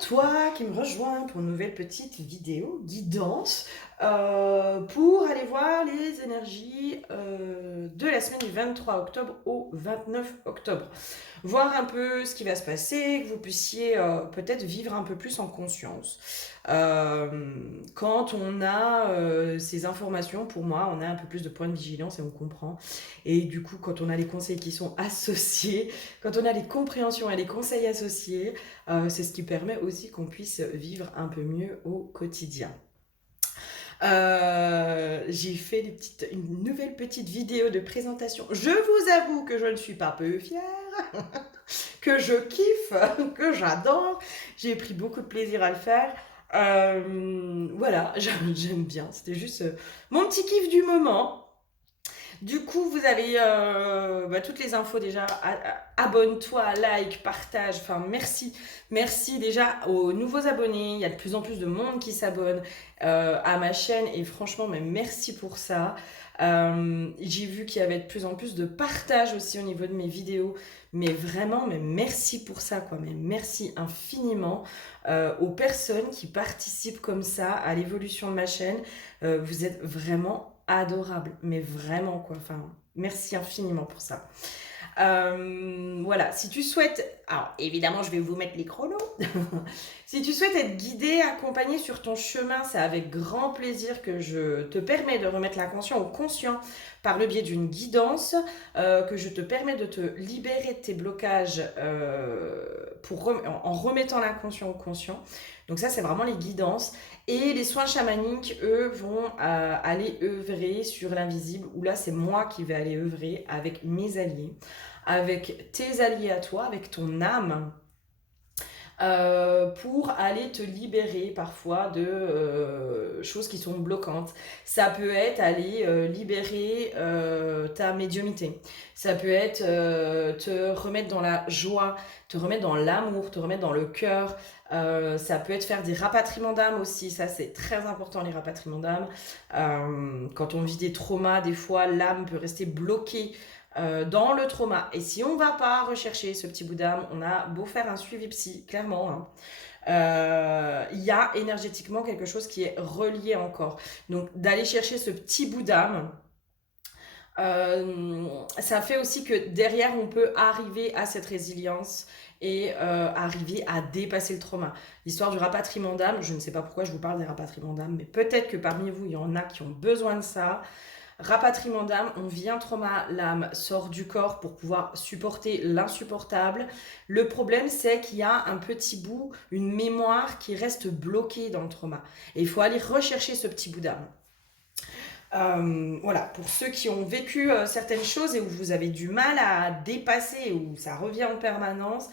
toi qui me rejoins pour une nouvelle petite vidéo guidance pour aller voir les énergies de la semaine du 23 octobre au 29 octobre. Voir un peu ce qui va se passer, que vous puissiez peut-être vivre un peu plus en conscience. Quand on a ces informations, pour moi, on a un peu plus de points de vigilance et on comprend. Et du coup, quand on a les conseils qui sont associés, quand on a les compréhensions et les conseils associés, c'est ce qui permet aussi qu'on puisse vivre un peu mieux au quotidien. J'ai fait une nouvelle petite vidéo de présentation. Je vous avoue que je ne suis pas peu fière, que je kiffe, que j'adore. J'ai pris beaucoup de plaisir à le faire. Voilà, j'aime bien. C'était juste mon petit kiff du moment. Du coup, vous avez toutes les infos déjà. Abonne-toi, like, partage. Enfin, merci. Merci déjà aux nouveaux abonnés. Il y a de plus en plus de monde qui s'abonne à ma chaîne. Et franchement, mais merci pour ça. J'ai vu qu'il y avait de plus en plus de partage aussi au niveau de mes vidéos. Mais vraiment, mais merci pour ça, quoi. Mais merci infiniment aux personnes qui participent comme ça à l'évolution de ma chaîne. Vous êtes vraiment adorables, mais vraiment quoi. Enfin, merci infiniment pour ça. Voilà, si tu souhaites, alors évidemment je vais vous mettre les chronos, si tu souhaites être guidé, accompagné sur ton chemin, c'est avec grand plaisir que je te permets de remettre l'inconscient au conscient par le biais d'une guidance, que je te permets de te libérer de tes blocages en remettant l'inconscient au conscient. Donc ça c'est vraiment les guidances. Et les soins chamaniques, eux, vont aller œuvrer sur l'invisible, où là c'est moi qui vais aller œuvrer avec mes alliés, avec tes alliés à toi, avec ton âme, pour aller te libérer parfois de choses qui sont bloquantes. Ça peut être aller libérer ta médiumnité. Ça peut être te remettre dans la joie, te remettre dans l'amour, te remettre dans le cœur. Ça peut être faire des rapatriements d'âme aussi. Ça, c'est très important, les rapatriements d'âme. Quand on vit des traumas, des fois, l'âme peut rester bloquée dans le trauma. Et si on ne va pas rechercher ce petit bout d'âme, on a beau faire un suivi psy, clairement, hein, il y a énergétiquement quelque chose qui est relié encore. Donc d'aller chercher ce petit bout d'âme, ça fait aussi que derrière on peut arriver à cette résilience et arriver à dépasser le trauma. L'histoire du rapatriement d'âme, je ne sais pas pourquoi je vous parle des rapatriements d'âme, mais peut-être que parmi vous il y en a qui ont besoin de ça. Rapatriement d'âme, on vit un trauma, l'âme sort du corps pour pouvoir supporter l'insupportable. Le problème, c'est qu'il y a un petit bout, une mémoire qui reste bloquée dans le trauma. Et il faut aller rechercher ce petit bout d'âme. Voilà, pour ceux qui ont vécu certaines choses et où vous avez du mal à dépasser, où ça revient en permanence,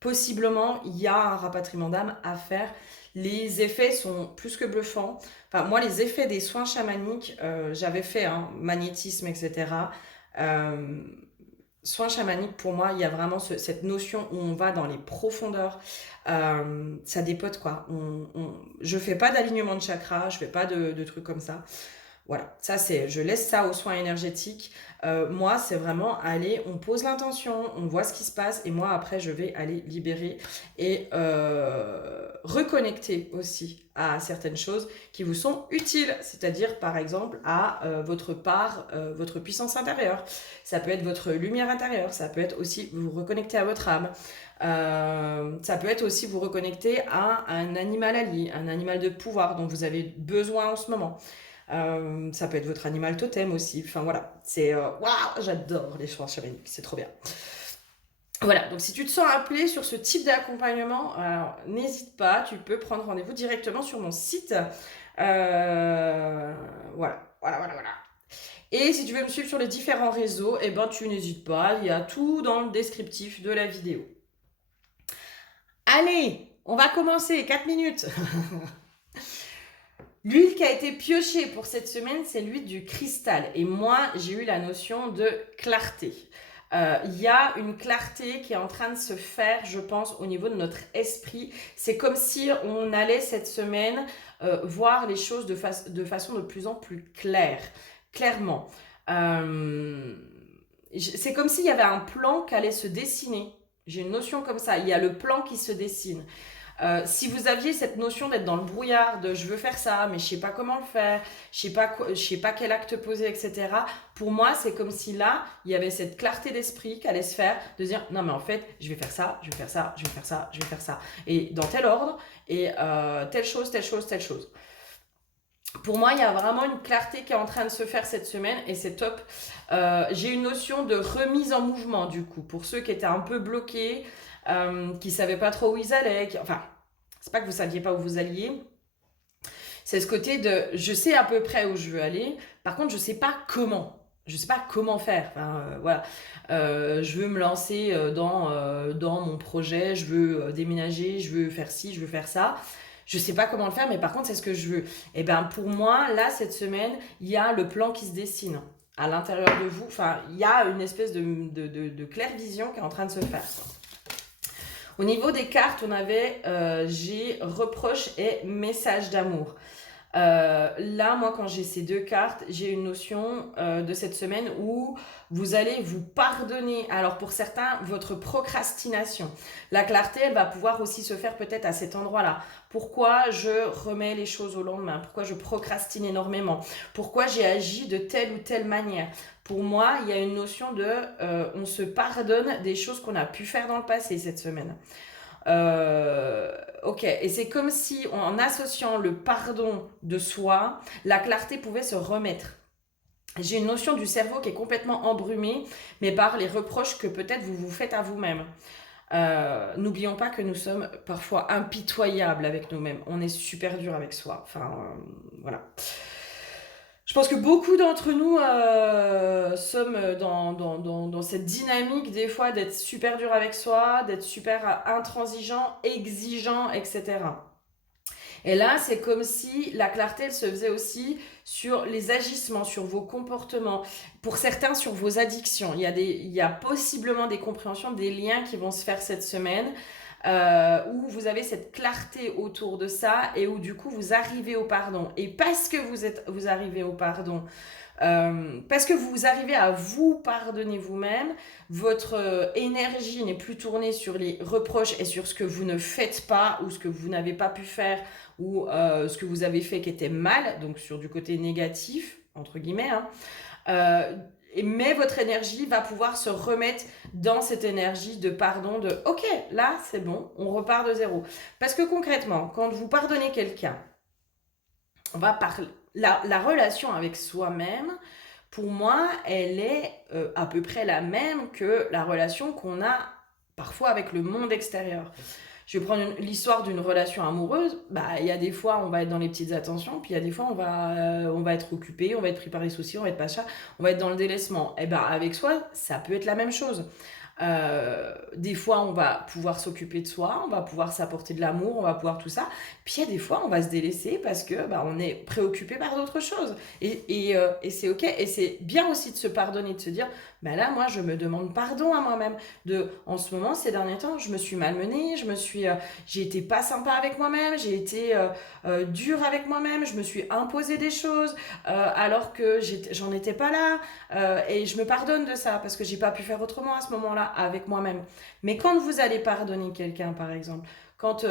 possiblement il y a un rapatriement d'âme à faire. Les effets sont plus que bluffants. Enfin, moi, les effets des soins chamaniques, j'avais fait magnétisme, etc. Euh, Soins chamaniques, pour moi, il y a vraiment cette notion où on va dans les profondeurs. Ça dépote, quoi. Je fais pas d'alignement de chakras, je fais pas de trucs comme ça. Voilà, ça c'est, je laisse ça aux soins énergétiques. Moi, c'est vraiment aller, on pose l'intention, on voit ce qui se passe, et moi après, je vais aller libérer et reconnecter aussi à certaines choses qui vous sont utiles, c'est-à-dire par exemple à votre part, votre puissance intérieure. Ça peut être votre lumière intérieure, ça peut être aussi vous reconnecter à votre âme. Ça peut être aussi vous reconnecter à un animal allié, un animal de pouvoir dont vous avez besoin en ce moment. Ça peut être votre animal totem aussi. Enfin voilà, c'est waouh, j'adore les soins chamaniques, c'est trop bien. Voilà, donc si tu te sens appelé sur ce type d'accompagnement, alors n'hésite pas, tu peux prendre rendez-vous directement sur mon site. Voilà. Et si tu veux me suivre sur les différents réseaux, eh ben tu n'hésites pas, il y a tout dans le descriptif de la vidéo. Allez, on va commencer, 4 minutes. L'huile qui a été piochée pour cette semaine, c'est l'huile du cristal. Et moi, j'ai eu la notion de clarté. Il y a une clarté qui est en train de se faire, je pense, au niveau de notre esprit. C'est comme si on allait cette semaine voir les choses de façon de plus en plus claire, clairement. C'est comme s'il y avait un plan qui allait se dessiner. J'ai une notion comme ça. Il y a le plan qui se dessine. Si vous aviez cette notion d'être dans le brouillard, de je veux faire ça, mais je sais pas comment le faire, je sais pas quel acte poser, etc. Pour moi, c'est comme si là, il y avait cette clarté d'esprit qui allait se faire, de dire non mais en fait, je vais faire ça, je vais faire ça, je vais faire ça, je vais faire ça, et dans tel ordre, et telle chose, telle chose, telle chose. Pour moi, il y a vraiment une clarté qui est en train de se faire cette semaine et c'est top. J'ai une notion de remise en mouvement du coup, pour ceux qui étaient un peu bloqués, qui ne savaient pas trop où ils allaient. Enfin, c'est pas que vous ne saviez pas où vous alliez. C'est ce côté de je sais à peu près où je veux aller, par contre je ne sais pas comment. Je ne sais pas comment faire. Enfin, voilà. Je veux me lancer dans mon projet, je veux déménager, je veux faire ci, je veux faire ça. Je sais pas comment le faire, mais par contre, c'est ce que je veux. Et bien, pour moi, là, cette semaine, il y a le plan qui se dessine à l'intérieur de vous. Enfin, il y a une espèce de claire vision qui est en train de se faire. Au niveau des cartes, on avait j'ai reproche et message d'amour. Là, moi, quand j'ai ces deux cartes, j'ai une notion de cette semaine où vous allez vous pardonner. Alors, pour certains, votre procrastination. La clarté, elle va pouvoir aussi se faire peut-être à cet endroit-là. Pourquoi je remets les choses au lendemain? Pourquoi je procrastine énormément? Pourquoi j'ai agi de telle ou telle manière? Pour moi, il y a une notion de on se pardonne des choses qu'on a pu faire dans le passé cette semaine. Ok, et c'est comme si en associant le pardon de soi, la clarté pouvait se remettre. J'ai une notion du cerveau qui est complètement embrumée, mais par les reproches que peut-être vous vous faites à vous-même. N'oublions pas que nous sommes parfois impitoyables avec nous-mêmes. On est super dur avec soi. Enfin, voilà. Je pense que beaucoup d'entre nous sommes dans cette dynamique des fois d'être super dur avec soi, d'être super intransigeant, exigeant, etc. Et là, c'est comme si la clarté, elle se faisait aussi sur les agissements, sur vos comportements, pour certains sur vos addictions. Il y a possiblement des compréhensions, des liens qui vont se faire cette semaine. Où vous avez cette clarté autour de ça et où du coup vous arrivez au pardon. Et parce que vous arrivez au pardon, parce que vous arrivez à vous pardonner vous-même, votre énergie n'est plus tournée sur les reproches et sur ce que vous ne faites pas ou ce que vous n'avez pas pu faire ou ce que vous avez fait qui était mal, donc sur du côté négatif, entre guillemets, hein. Mais votre énergie va pouvoir se remettre dans cette énergie de pardon, de ok, là c'est bon, on repart de zéro. Parce que concrètement, quand vous pardonnez quelqu'un, on va parler. La relation avec soi-même, pour moi, elle est à peu près la même que la relation qu'on a parfois avec le monde extérieur. Je vais prendre l'histoire d'une relation amoureuse. Bah, il y a des fois, on va être dans les petites attentions, puis il y a des fois, on va être occupé, on va être pris par les soucis, on va être pas ça, on va être dans le délaissement. Et ben, avec soi, ça peut être la même chose. Des fois, on va pouvoir s'occuper de soi, on va pouvoir s'apporter de l'amour, on va pouvoir tout ça. Puis il y a des fois, on va se délaisser parce que bah, on est préoccupé par d'autres choses. Et c'est ok. Et c'est bien aussi de se pardonner, de se dire, bah là, moi, je me demande pardon à moi-même. En ce moment, ces derniers temps, je me suis malmenée, j'ai été pas sympa avec moi-même, j'ai été dure avec moi-même, je me suis imposé des choses alors que j'en étais pas là. Et je me pardonne de ça parce que j'ai pas pu faire autrement à ce moment-là avec moi-même. Mais quand vous allez pardonner quelqu'un, par exemple, quand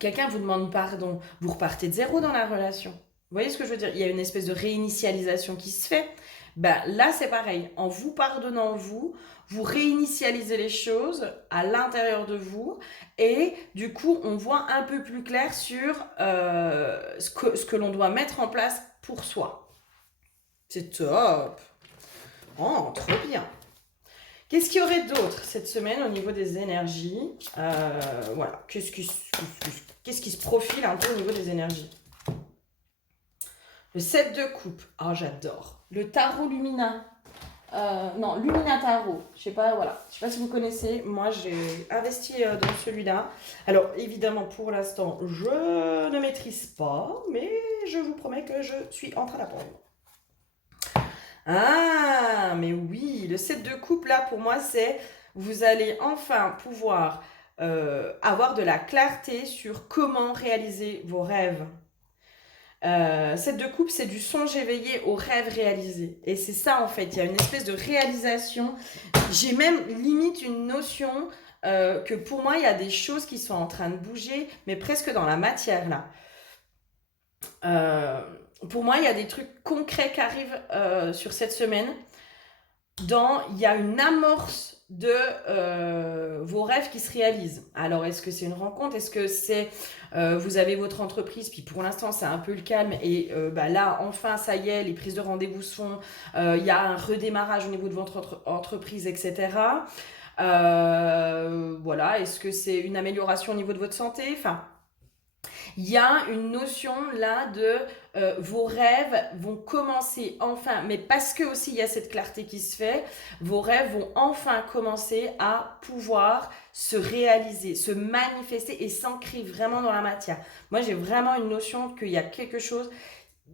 quelqu'un vous demande pardon, vous repartez de zéro dans la relation. Vous voyez ce que je veux dire? Il y a une espèce de réinitialisation qui se fait. Ben, là, c'est pareil. En vous pardonnant, vous réinitialisez les choses à l'intérieur de vous et du coup, on voit un peu plus clair sur ce que l'on doit mettre en place pour soi. C'est top. Oh, trop bien. Qu'est-ce qu'il y aurait d'autre cette semaine au niveau des énergies? Voilà, qu'est-ce qui se profile un peu au niveau des énergies? Le 7 de coupe. Oh, j'adore. Le tarot Lumina. Non, Lumina Tarot. Je sais pas, voilà. Je sais pas si vous connaissez. Moi, j'ai investi dans celui-là. Alors, évidemment, pour l'instant, je ne maîtrise pas, mais je vous promets que je suis en train d'apprendre. Ah, mais oui, le 7 de coupe, là, pour moi, c'est vous allez enfin pouvoir avoir de la clarté sur comment réaliser vos rêves. 7 de coupe, c'est du songe éveillé aux rêves réalisés. Et c'est ça, en fait, il y a une espèce de réalisation. J'ai même limite une notion que pour moi, il y a des choses qui sont en train de bouger, mais presque dans la matière, là. Pour moi, il y a des trucs concrets qui arrivent sur cette semaine. Il y a une amorce de vos rêves qui se réalisent. Alors, est-ce que c'est une rencontre? Est-ce que c'est vous avez votre entreprise, puis pour l'instant, c'est un peu le calme, et là, enfin, ça y est, les prises de rendez-vous se font, il y a un redémarrage au niveau de votre entreprise, etc. Voilà, est-ce que c'est une amélioration au niveau de votre santé? Enfin, il y a une notion là de vos rêves vont commencer enfin, mais parce que aussi il y a cette clarté qui se fait, vos rêves vont enfin commencer à pouvoir se réaliser, se manifester et s'ancrer vraiment dans la matière. Moi, j'ai vraiment une notion qu'il y a quelque chose,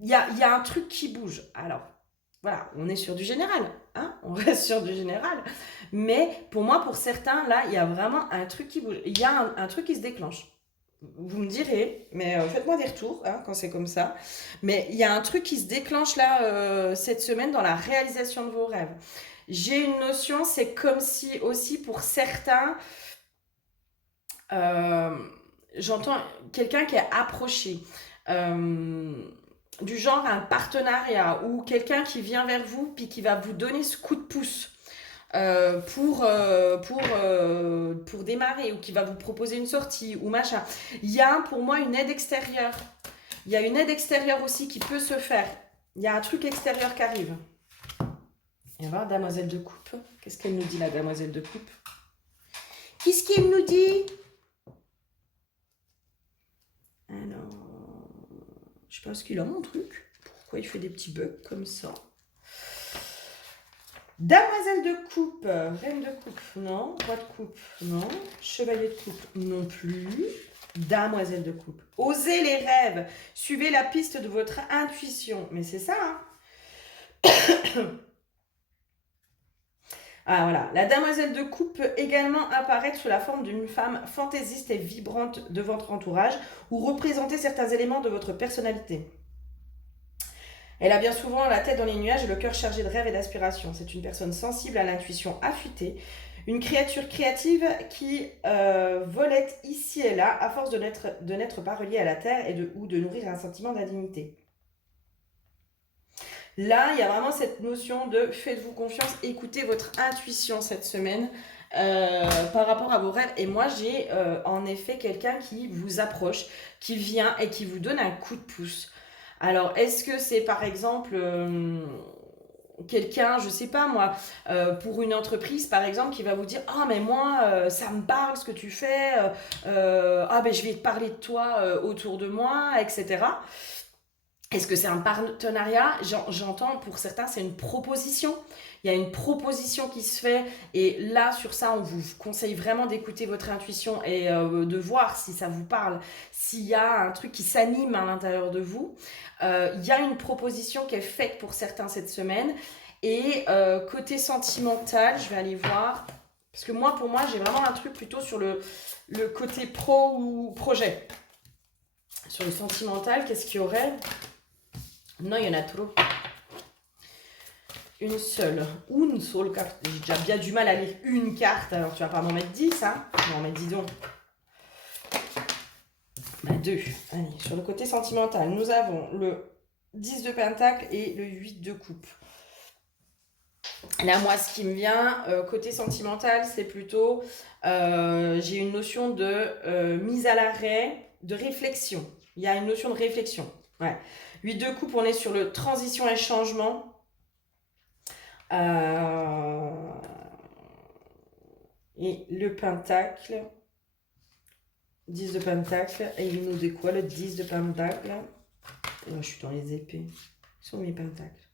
il y a un truc qui bouge. Alors, voilà, on est sur du général, hein, on reste sur du général. Mais pour moi, pour certains, là, il y a vraiment un truc qui bouge. Il y a un truc qui se déclenche. Vous me direz, mais faites-moi des retours hein, quand c'est comme ça. Mais il y a un truc qui se déclenche là cette semaine dans la réalisation de vos rêves. J'ai une notion, c'est comme si aussi pour certains, euh, j'entends quelqu'un qui est approché. Du genre un partenariat ou quelqu'un qui vient vers vous puis qui va vous donner ce coup de pouce pour démarrer ou qui va vous proposer une sortie ou machin. Il y a pour moi une aide extérieure. Il y a une aide extérieure aussi qui peut se faire. Il y a un truc extérieur qui arrive. Et voir Damoiselle de coupe. Qu'est-ce qu'elle nous dit la Damoiselle de coupe? Qu'est-ce qu'elle nous dit? Alors, je sais pas ce qu'il a mon truc. Pourquoi il fait des petits bugs comme ça? Damoiselle de coupe, reine de coupe, non. Roi de coupe, non. Chevalier de coupe, non plus. Damoiselle de coupe. Osez les rêves. Suivez la piste de votre intuition. Mais c'est ça, hein. Ah voilà, la Damoiselle de coupe peut également apparaître sous la forme d'une femme fantaisiste et vibrante de votre entourage ou représenter certains éléments de votre personnalité. Elle a bien souvent la tête dans les nuages et le cœur chargé de rêves et d'aspirations. C'est une personne sensible à l'intuition affûtée, une créature créative qui volette ici et là à force de n'être pas reliée à la terre ou de nourrir un sentiment d'indignité. Là, il y a vraiment cette notion de faites-vous confiance, écoutez votre intuition cette semaine par rapport à vos rêves. Et moi, j'ai en effet quelqu'un qui vous approche, qui vient et qui vous donne un coup de pouce. Alors, est-ce que c'est par exemple quelqu'un, je sais pas moi, pour une entreprise par exemple, qui va vous dire ah mais moi ça me parle ce que tu fais, ah ben je vais te parler de toi autour de moi, etc. Est-ce que c'est un partenariat? J'entends pour certains, c'est une proposition. Il y a une proposition qui se fait et là, sur ça, on vous conseille vraiment d'écouter votre intuition et de voir si ça vous parle, s'il y a un truc qui s'anime à l'intérieur de vous. Il y a une proposition qui est faite pour certains cette semaine et côté sentimental, je vais aller voir. Parce que moi, pour moi, j'ai vraiment un truc plutôt sur le côté pro ou projet. Sur le sentimental, qu'est-ce qu'il y aurait? Non, il y en a trop. Une seule carte. J'ai déjà bien du mal à lire une carte. Alors, tu vas pas m'en mettre 10, hein? Non, mais dis donc. Bah, 2. Allez, sur le côté sentimental, nous avons le 10 de pentacle et le 8 de coupe. Là, moi, ce qui me vient, côté sentimental, c'est plutôt... j'ai une notion de mise à l'arrêt, de réflexion. Il y a une notion de réflexion. Ouais. 8 de coupe, on est sur le transition et changement. Et le pentacle. 10 de pentacle. Et il nous dit quoi, le 10 de pentacle? Et moi, je suis dans les épées. Ils sont mes pentacles.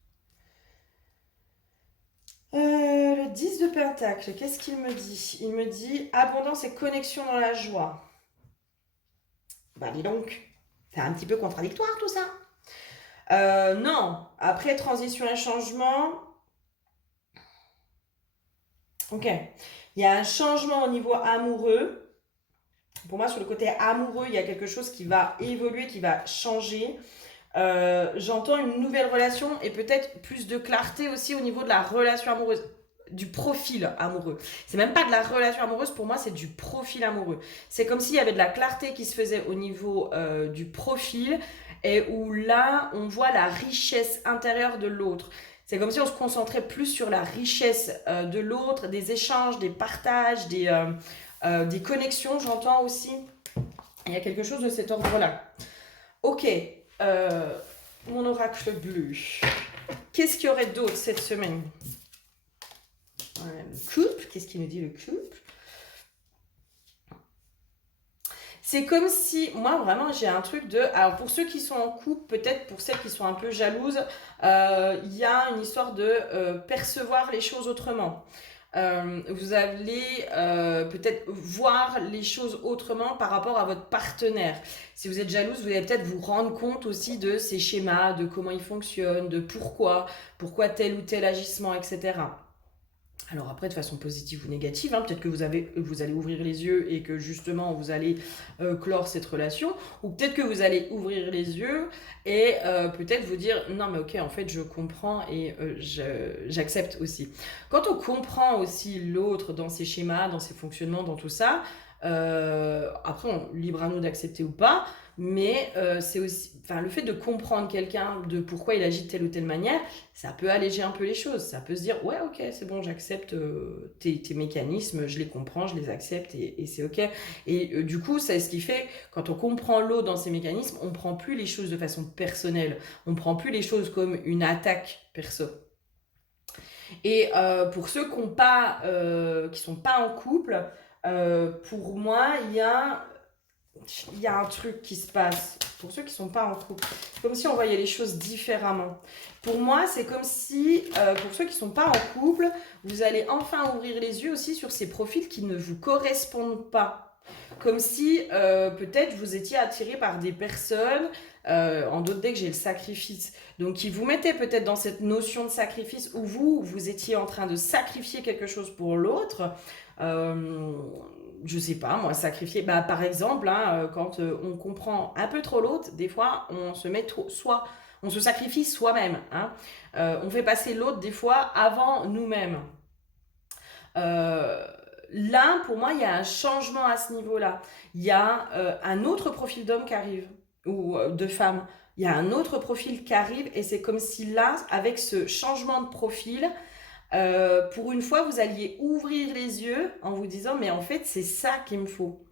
Le 10 de pentacle, qu'est-ce qu'il me dit? Il me dit abondance et connexion dans la joie. Bah dis donc, c'est un petit peu contradictoire tout ça. Non, après transition et changement. Ok, il y a un changement au niveau amoureux. Pour moi, sur le côté amoureux, il y a quelque chose qui va évoluer, qui va changer. J'entends une nouvelle relation et peut-être plus de clarté aussi au niveau de la relation amoureuse. du profil amoureux. C'est même pas de la relation amoureuse, pour moi, c'est du profil amoureux. C'est comme s'il y avait de la clarté qui se faisait au niveau du profil et où là, on voit la richesse intérieure de l'autre. C'est comme si on se concentrait plus sur la richesse de l'autre, des échanges, des partages, des connexions, j'entends aussi. Il y a quelque chose de cet ordre-là. Ok, mon oracle bleu. Qu'est-ce qu'il y aurait d'autre cette semaine? Le couple, qu'est-ce qu'il nous dit le couple? C'est comme si, moi vraiment j'ai un truc de, alors pour ceux qui sont en couple, peut-être pour celles qui sont un peu jalouses, il y a une histoire de percevoir les choses autrement. Vous allez peut-être voir les choses autrement par rapport à votre partenaire. Si vous êtes jalouse, vous allez peut-être vous rendre compte aussi de ces schémas, de comment ils fonctionnent, de pourquoi tel ou tel agissement, etc. Alors après, de façon positive ou négative, hein, peut-être que vous allez ouvrir les yeux et que justement vous allez clore cette relation, ou peut-être que vous allez ouvrir les yeux et peut-être vous dire non mais ok, en fait je comprends et j'accepte aussi. Quand on comprend aussi l'autre dans ses schémas, dans ses fonctionnements, dans tout ça, après libre à nous d'accepter ou pas, mais c'est aussi, enfin, le fait de comprendre quelqu'un, de pourquoi il agit de telle ou telle manière, ça peut alléger un peu les choses. Ça peut se dire, ouais, ok, c'est bon, j'accepte tes mécanismes, je les comprends, je les accepte et c'est ok. Et du coup, c'est ce qui fait, quand on comprend l'autre dans ses mécanismes, on prend plus les choses de façon personnelle. On prend plus les choses comme une attaque perso. Et pour ceux qui sont pas en couple, pour moi, il y a un truc qui se passe. Pour ceux qui sont pas en couple, c'est comme si on voyait les choses différemment. Pour moi, c'est comme si, pour ceux qui sont pas en couple, vous allez enfin ouvrir les yeux aussi sur ces profils qui ne vous correspondent pas. Comme si, peut-être, vous étiez attiré par des personnes, en d'autres decks, j'ai le sacrifice. Donc, qui vous mettaient peut-être dans cette notion de sacrifice où vous étiez en train de sacrifier quelque chose pour l'autre. Je sais pas, moi, sacrifier. Bah, par exemple, hein, quand on comprend un peu trop l'autre, des fois, on se met on se sacrifie soi-même. Hein. On fait passer l'autre, des fois, avant nous-mêmes. Là, pour moi, il y a un changement à ce niveau-là. Il y a un autre profil d'homme qui arrive, ou de femme. Il y a un autre profil qui arrive, et c'est comme si là, avec ce changement de profil, pour une fois, vous alliez ouvrir les yeux en vous disant, mais en fait, c'est ça qu'il me faut.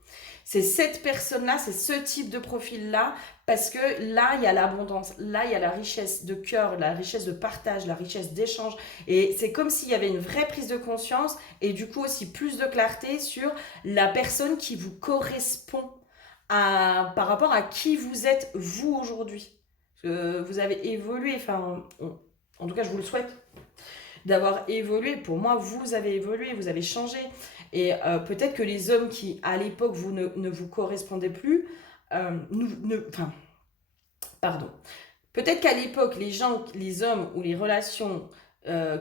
C'est cette personne-là, c'est ce type de profil-là, parce que là, il y a l'abondance, là, il y a la richesse de cœur, la richesse de partage, la richesse d'échange. Et c'est comme s'il y avait une vraie prise de conscience et du coup aussi plus de clarté sur la personne qui vous correspond par rapport à qui vous êtes vous aujourd'hui. Vous avez évolué, enfin, en tout cas, je vous le souhaite d'avoir évolué. Pour moi, vous avez évolué, vous avez changé. Et peut-être que les hommes qui, à l'époque, ne vous correspondaient plus, pardon. Peut-être qu'à l'époque, les hommes ou les relations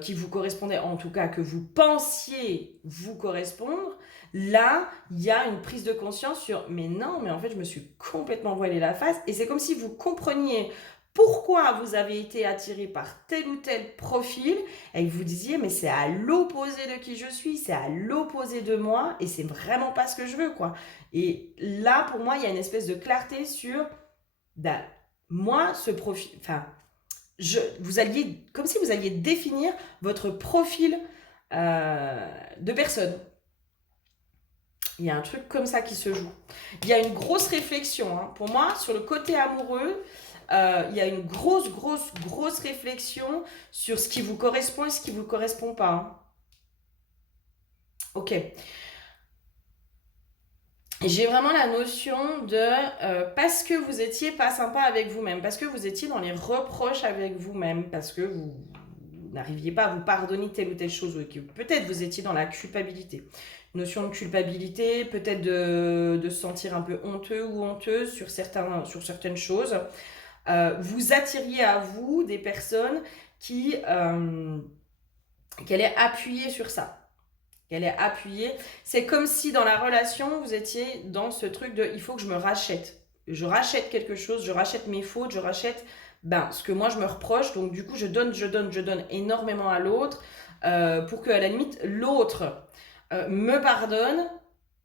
qui vous correspondaient, en tout cas que vous pensiez vous correspondre, là, il y a une prise de conscience sur « mais non, mais en fait, je me suis complètement voilé la face ». Et c'est comme si vous compreniez pourquoi vous avez été attiré par tel ou tel profil et vous disiez mais c'est à l'opposé de qui je suis, c'est à l'opposé de moi et c'est vraiment pas ce que je veux quoi. Et là pour moi il y a une espèce de clarté sur moi ce profil, enfin vous alliez comme si vous alliez définir votre profil de personne. Il y a un truc comme ça qui se joue. Il y a une grosse réflexion hein, pour moi sur le côté amoureux. Il y a une grosse réflexion sur ce qui vous correspond et ce qui ne vous correspond pas. Hein. Ok. J'ai vraiment la notion de parce que vous étiez pas sympa avec vous-même, parce que vous étiez dans les reproches avec vous-même, parce que vous n'arriviez pas à vous pardonner telle ou telle chose, ou que peut-être vous étiez dans la culpabilité. Notion de culpabilité, peut-être de se sentir un peu honteux ou honteuse sur certaines choses. Vous attiriez à vous des personnes qui allaient appuyer sur ça. C'est comme si dans la relation, vous étiez dans ce truc de il faut que je me rachète. Je rachète quelque chose, je rachète mes fautes, je rachète ce que moi je me reproche. Donc du coup, je donne énormément à l'autre. pour que à la limite l'autre me pardonne,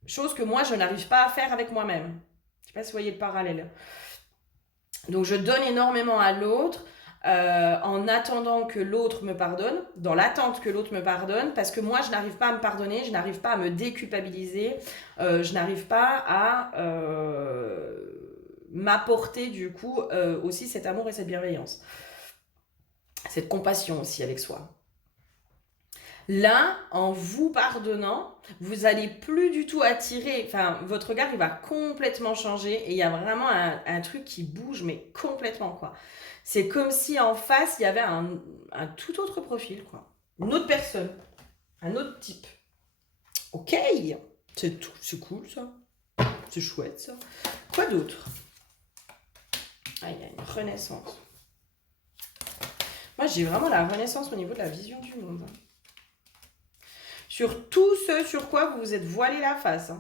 chose que moi je n'arrive pas à faire avec moi-même. Je sais pas si vous voyez le parallèle. Donc je donne énormément à l'autre en attendant que l'autre me pardonne, dans l'attente que l'autre me pardonne, parce que moi je n'arrive pas à me pardonner, je n'arrive pas à me déculpabiliser, je n'arrive pas à m'apporter du coup aussi cet amour et cette bienveillance, cette compassion aussi avec soi. Là, en vous pardonnant, vous allez plus du tout attirer, enfin, votre regard, il va complètement changer et il y a vraiment un truc qui bouge, mais complètement, quoi. C'est comme si en face, il y avait un tout autre profil, quoi. Une autre personne, un autre type. Ok, c'est tout, c'est cool, ça. C'est chouette, ça. Quoi d'autre? Ah, il y a une renaissance. Moi, j'ai vraiment la renaissance au niveau de la vision du monde. Sur tout ce sur quoi vous vous êtes voilé la face.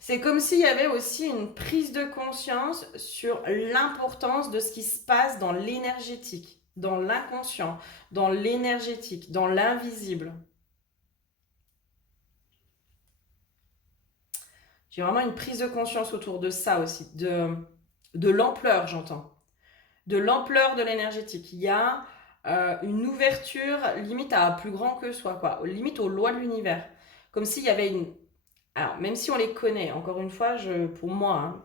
C'est comme s'il y avait aussi une prise de conscience sur l'importance de ce qui se passe dans l'énergétique, dans l'inconscient, dans l'énergétique, dans l'invisible. J'ai vraiment une prise de conscience autour de ça aussi, de l'ampleur, j'entends. De l'ampleur de l'énergétique. Il y a une ouverture limite à plus grand que soi, quoi. Limite aux lois de l'univers. Comme s'il y avait une... Alors, même si on les connaît, encore une fois, pour moi, hein,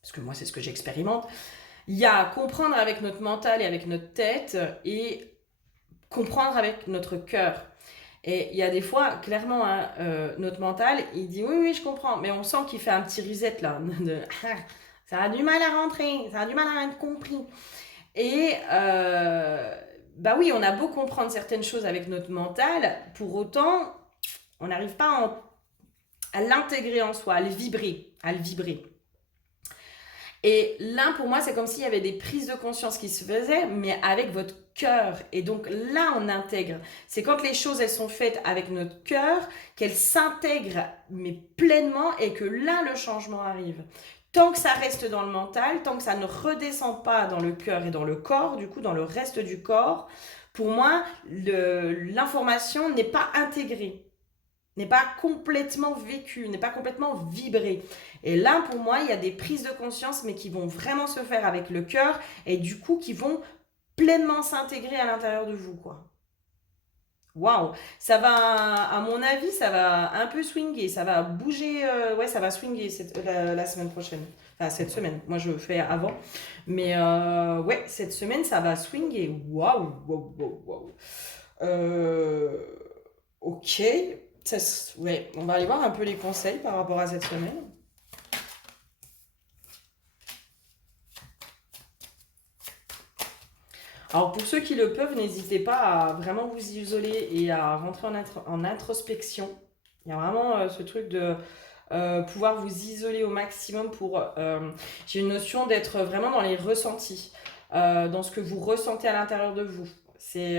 parce que moi c'est ce que j'expérimente, il y a à comprendre avec notre mental et avec notre tête et comprendre avec notre cœur. Et il y a des fois, clairement, hein, notre mental, il dit oui, oui, je comprends, mais on sent qu'il fait un petit reset là. Ça a du mal à rentrer, ça a du mal à être compris. Et bah oui, on a beau comprendre certaines choses avec notre mental, pour autant, on n'arrive pas à l'intégrer en soi, à le vibrer, Et là, pour moi, c'est comme s'il y avait des prises de conscience qui se faisaient, mais avec votre cœur. Et donc là, on intègre. C'est quand les choses, elles sont faites avec notre cœur, qu'elles s'intègrent, mais pleinement, et que là, le changement arrive. Tant que ça reste dans le mental, tant que ça ne redescend pas dans le cœur et dans le corps, du coup, dans le reste du corps, pour moi, l'information n'est pas intégrée, n'est pas complètement vécue, n'est pas complètement vibrée. Et là, pour moi, il y a des prises de conscience, mais qui vont vraiment se faire avec le cœur et du coup, qui vont pleinement s'intégrer à l'intérieur de vous, quoi. Waouh, ça va, à mon avis, ça va un peu swinger, ça va bouger, ouais, ça va swinger la semaine prochaine. Enfin, cette semaine, moi je fais avant. Mais ouais, cette semaine, ça va swinger. Waouh, waouh, waouh, waouh. Ok, ouais, on va aller voir un peu les conseils par rapport à cette semaine. Alors pour ceux qui le peuvent, n'hésitez pas à vraiment vous isoler et à rentrer en introspection. Il y a vraiment ce truc de pouvoir vous isoler au maximum pour... j'ai une notion d'être vraiment dans les ressentis, dans ce que vous ressentez à l'intérieur de vous. C'est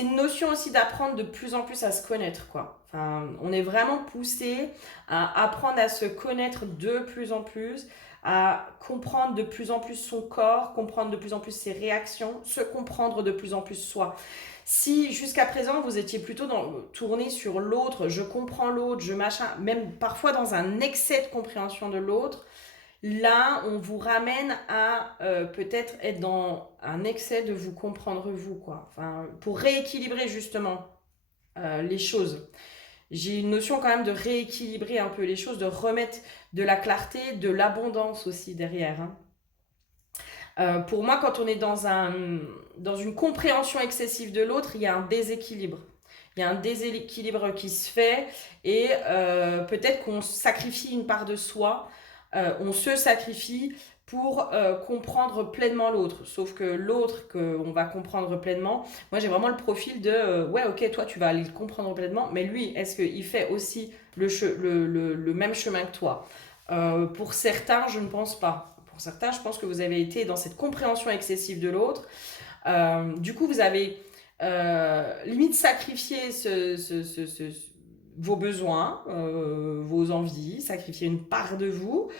une notion aussi d'apprendre de plus en plus à se connaître, quoi. Enfin, on est vraiment poussé à apprendre à se connaître de plus en plus, à comprendre de plus en plus son corps, comprendre de plus en plus ses réactions, se comprendre de plus en plus soi. Si jusqu'à présent vous étiez plutôt tourné sur l'autre, je comprends l'autre, je machin, même parfois dans un excès de compréhension de l'autre, là on vous ramène à peut-être être dans un excès de vous comprendre vous, quoi. Enfin, pour rééquilibrer justement les choses. J'ai une notion quand même de rééquilibrer un peu les choses, de remettre de la clarté, de l'abondance aussi derrière, hein. Pour moi, quand on est dans une compréhension excessive de l'autre, il y a un déséquilibre. Il y a un déséquilibre qui se fait et peut-être qu'on sacrifie une part de soi, on se sacrifie pour comprendre pleinement l'autre. Sauf que l'autre qu'on va comprendre pleinement, moi j'ai vraiment le profil de ouais, ok, toi tu vas aller le comprendre pleinement, mais lui, est-ce qu'il fait aussi le même chemin que toi? Pour certains, je ne pense pas. Pour certains, je pense que vous avez été dans cette compréhension excessive de l'autre. Du coup, vous avez limite sacrifié vos besoins, vos envies, sacrifier une part de vous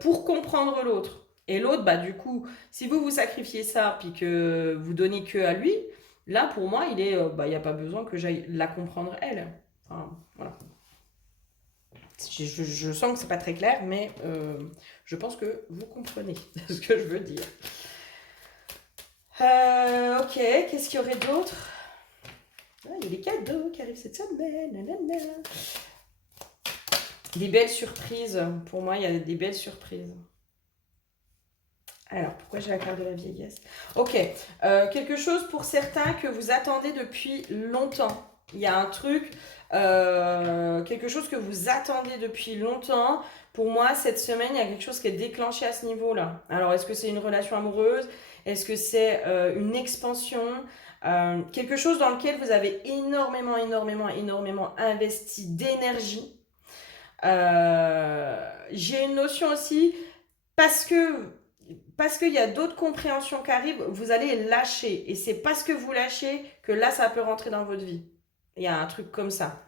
pour comprendre l'autre. Et l'autre, bah du coup, si vous vous sacrifiez ça, puis que vous donnez que à lui, là pour moi, il n'y a pas besoin que j'aille la comprendre elle. Enfin, voilà. Je sens que c'est pas très clair, mais je pense que vous comprenez ce que je veux dire. Ok, qu'est-ce qu'il y aurait d'autre? Il y a des cadeaux qui arrivent cette semaine. Nanana. Des belles surprises. Pour moi, il y a des belles surprises. Alors, pourquoi j'ai la carte de la vieillesse? Ok, quelque chose pour certains que vous attendez depuis longtemps. Il y a un truc, quelque chose que vous attendez depuis longtemps. Pour moi, cette semaine, il y a quelque chose qui est déclenché à ce niveau-là. Alors, est-ce que c'est une relation amoureuse? Est-ce que c'est une expansion? Quelque chose dans lequel vous avez énormément investi d'énergie. J'ai une notion aussi, parce qu'il y a d'autres compréhensions qui arrivent, vous allez lâcher. Et c'est parce que vous lâchez que là, ça peut rentrer dans votre vie. Il y a un truc comme ça.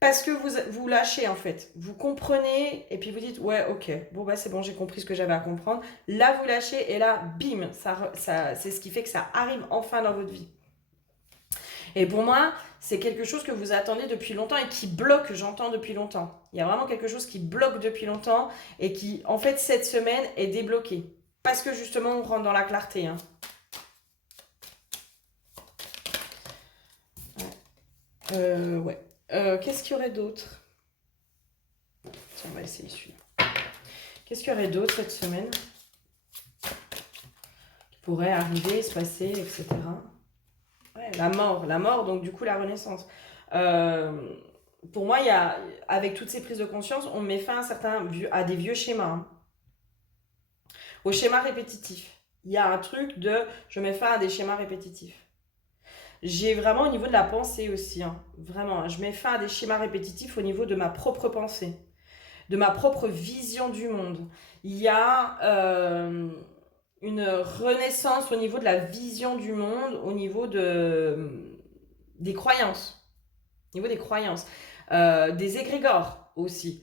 Parce que vous lâchez, en fait. Vous comprenez, et puis vous dites, ouais, ok, bon, bah c'est bon, j'ai compris ce que j'avais à comprendre. Là, vous lâchez, et là, bim, c'est ce qui fait que ça arrive enfin dans votre vie. Et pour moi, c'est quelque chose que vous attendez depuis longtemps et qui bloque, j'entends depuis longtemps. Il y a vraiment quelque chose qui bloque depuis longtemps et qui, en fait, cette semaine est débloqué. Parce que justement, on rentre dans la clarté. Hein. Ouais. Qu'est-ce qu'il y aurait d'autre? Tiens, on va essayer celui-là. Qu'est-ce qu'il y aurait d'autre cette semaine qui pourrait arriver, se passer, etc. Ouais, la mort, donc du coup la renaissance. Pour moi, avec toutes ces prises de conscience, on met fin à des vieux schémas. Hein. Aux schémas répétitifs. Il y a un truc de je mets fin à des schémas répétitifs. J'ai vraiment au niveau de la pensée aussi, hein, vraiment, je mets fin à des schémas répétitifs au niveau de ma propre pensée, de ma propre vision du monde. Il y a une renaissance au niveau de la vision du monde, au niveau des croyances, au niveau des croyances, des égrégores aussi.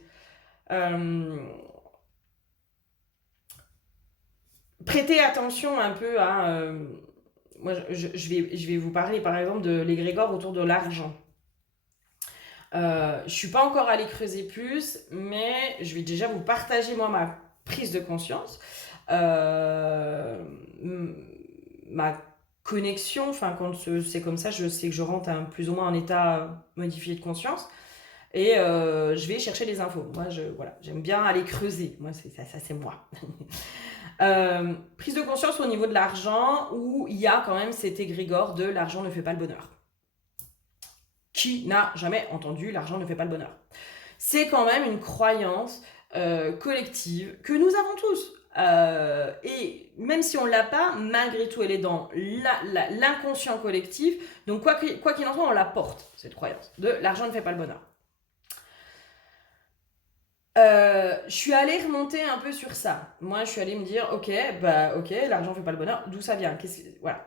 Prêtez attention un peu à... moi, je vais vous parler par exemple de l'égrégore autour de l'argent. Je suis pas encore allée creuser plus, mais je vais déjà vous partager moi ma prise de conscience, ma connexion. Enfin, quand c'est comme ça, je sais que je rentre plus ou moins en état modifié de conscience. Et je vais chercher les infos. Moi, voilà, j'aime bien aller creuser. Moi, ça c'est moi. Prise de conscience au niveau de l'argent, où il y a quand même cet égrégore de l'argent ne fait pas le bonheur. Qui n'a jamais entendu l'argent ne fait pas le bonheur? C'est quand même une croyance collective que nous avons tous. Et même si on ne l'a pas, malgré tout, elle est dans l'inconscient collectif. Donc, quoi qu'il en soit, on la porte, cette croyance de l'argent ne fait pas le bonheur. Je suis allée remonter un peu sur ça. Moi, je suis allée me dire, ok, l'argent fait pas le bonheur. D'où ça vient? Voilà.